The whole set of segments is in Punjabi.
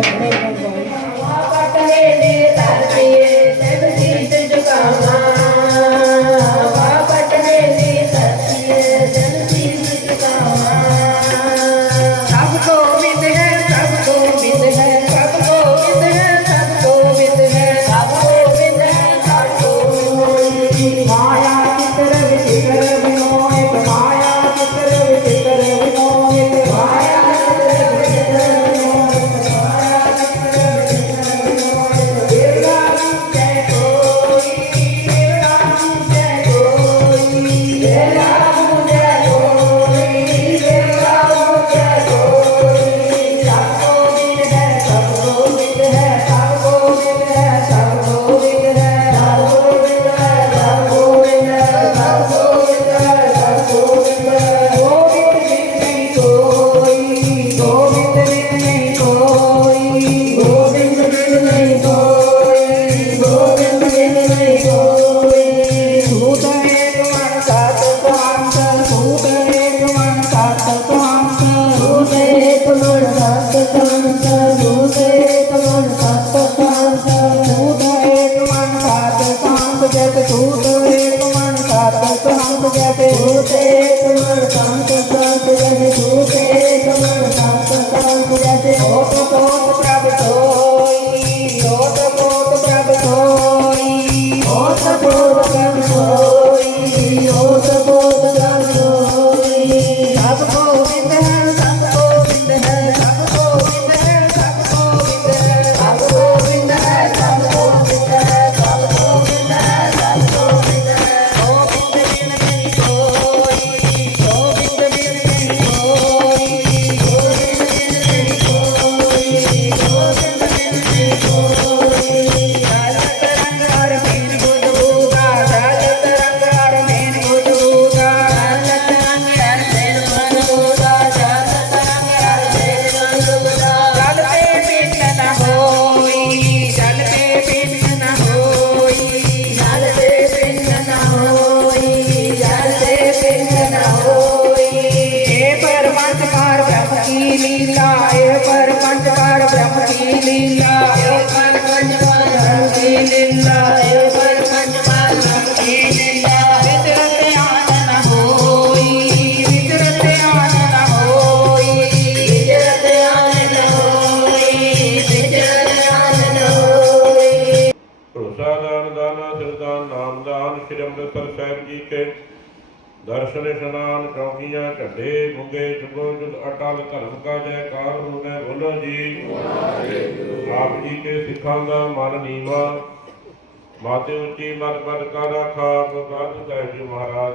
Gracias. ਸਾਤ ਸੰਤ ਜਤ ਸੂਤ ਏਕ ਮਨ ਸਾਤ ਸੰਤ ਜਤ ਸੂਤ ਏਕ ਮਨ ਸੰਤ ਸੰਤ ਜਤ ਸੂਤ ਭਰੋਸਾ ਦਾਨ ਦਾਨਾ ਸਿਰਦਾਨ ਨਾਮ ਦਾਨ ਸ਼੍ਰੀ ਅੰਮ੍ਰਿਤਸਰ ਸਾਹਿਬ ਜੀ ਕੇ ਦਰਸ਼ਨ ਇਸ਼ਨਾਨ ਚੌਕੀਆਂ ਝੰਡੇ ਗੁੰਗੇ ਚੁਗੋ ਜੁਦ ਅਟਲ ਧਰਮ ਕਾ ਜੈਕਾਰ ਹੋਵੇ ਬੋਲੋ ਜੀ। ਆਪ ਜੀ ਕੇ ਸਿੱਖਾਂ ਦਾ ਮਨ ਨੀਵਾ, ਮਾਤੇ ਉੱਚੀ ਮਨ ਪਦ ਕਾ ਰਾਖਾ ਗੁਰਗ੍ਰੰਥ ਸਾਹਿਬ ਜੀ ਮਹਾਰਾਜ।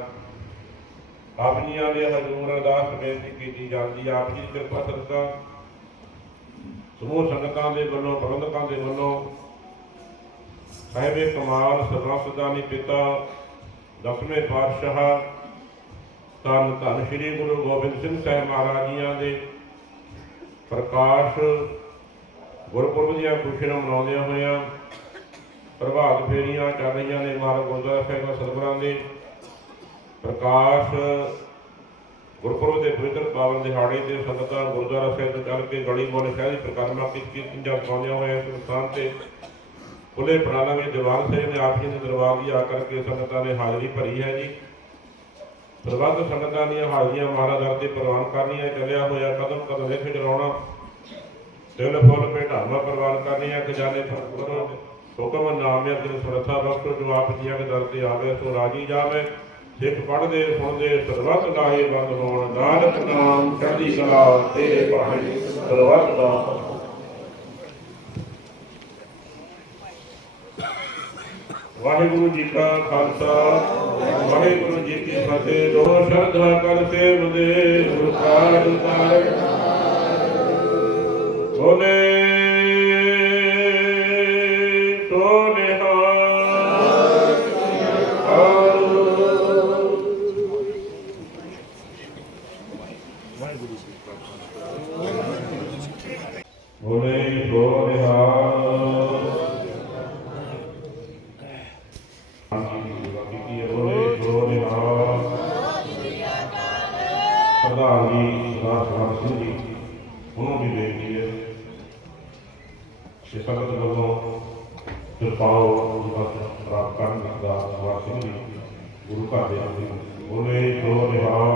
ਆਪ ਜੀਆਂ ਦੇ ਹਜ਼ੂਰ ਅਰਦਾਸ ਬੇਨਤੀ ਕੀਤੀ ਜਾਂਦੀ ਆਪ ਜੀ ਦੀ ਕਿਰਪਾ ਸਦਕਾ। ਸਮੂਹ ਸੰਗਤਾਂ ਦੇ ਵੱਲੋਂ, ਪ੍ਰਬੰਧਕਾਂ ਦੇ ਵੱਲੋਂ ਸਾਹਿਬੇ ਕਮਾਲ ਸਰਬਸਦਾਨੀ ਪਿਤਾ, ਦਸਵੇਂ ਪਾਤਸ਼ਾਹ ਧੰਨ ਧੰਨ ਸ੍ਰੀ ਗੁਰੂ ਗੋਬਿੰਦ ਸਿੰਘ ਸਾਹਿਬ ਮਹਾਰਾਜ ਜੀਆਂ ਦੇ ਪ੍ਰਕਾਸ਼ ਗੁਰਪੁਰਬ ਦੀਆਂ ਖੁਸ਼ੀਆਂ ਮਨਾਉਂਦਿਆਂ ਹੋਇਆਂ ਪ੍ਰਭਾਤ ਫੇਰੀਆਂ ਚੱਲ ਰਹੀਆਂ ਨੇ ਮਹਾਰਾਜ ਗੁਰਦੁਆਰਾ ਸਾਹਿਬ ਸਰਬਰਾਂ ਦੇ। ਪ੍ਰਕਾਸ਼ ਗੁਰਪੁਰਬ ਦੇ ਪਵਿੱਤਰ ਪਾਵਨ ਦਿਹਾੜੇ ਤੇ ਸੰਗਤਾਂ ਗੁਰਦੁਆਰਾ ਸਾਹਿਬ ਤੋਂ ਚੱਲ ਕੇ ਗਲੀ ਮੋਲ ਸ਼ਹਿਰ ਦੀ ਪ੍ਰਕਰਮਾ ਕੀਤੀ ਪੰਜਾ ਪਾਉਂਦਿਆਂ ਹੋਏ ਇਸ ਸਥਾਨ ਤੇ ਖੁੱਲੇ ਪ੍ਰਾਣਾ ਵਿੱਚ ਦੀਵਾਨ ਸਾਹਿਬ ਨੇ ਆਪ ਜੀ ਦੇ ਦਰਬਾਰ ਦੀ ਆ ਕਰਕੇ ਸੰਗਤਾਂ ਨੇ ਹਾਜ਼ਰੀ ਭਰੀ ਹੈ ਜੀ। ਪ੍ਰਬੰਧ ਸੰਗਤਾਂ ਦੀਆਂ ਹਾਜ਼ਰੀਆਂ ਮਹਾਰਾਜ ਦਰ ਪ੍ਰਵਾਨ ਕਰਨੀਆਂ, ਚੱਲਿਆ ਹੋਇਆ ਕਦਮ ਕਦਮ ਵਿੱਚ ਚਲਾਉਣਾ। ਦਿਲ ਫੁੱਲ ਭੇਟਾਵਾਂ ਪ੍ਰਵਾਨ ਕਰਨੀਆਂ ਖਜ਼ਾਨੇ ਫਰਕਰੋ ਹੁਕਮ ਨਾਮ ਹੈ ਸਰਥਾ ਬਖਸ਼ੋ ਜੋ ਆਪ ਜੀਆਂ ਦੇ ਦਰ ਤੇ ਆਵੇ, ਸੋ ਰਾਜੀ ਜਾਵੇ। ਸਿੱਖ ਪੜ੍ਹਦੇ, ਸੁਣਦੇ, ਸਰਬੱਤ ਲਾਹੇ ਬੰਦ ਹੋਣ। ਨਾਨਕ ਨਾਮ, ਚੜ੍ਹਦੀ ਕਲਾ, ਤੇਰੇ ਭਾਣੇ, ਸਰਬੱਤ ਦਾ ਵਾਹਿਗੁਰੂ ਜੀ ਕਾ ਖਾਲਸਾ, ਵਾਹਿਗੁਰੂ ਜੀ ਕੀ ਫਤਿਹ। ਜੋ ਸ਼ਰਧਾ ਕਰ ਸੇਵ ਗੁਰੂ ਕਾ ਉਤਾਰ। ਬੋਲੇ ਗੁਰੂ ਘਰ ਦੇ ਆਉਂਦੇ ਬੋਲੇ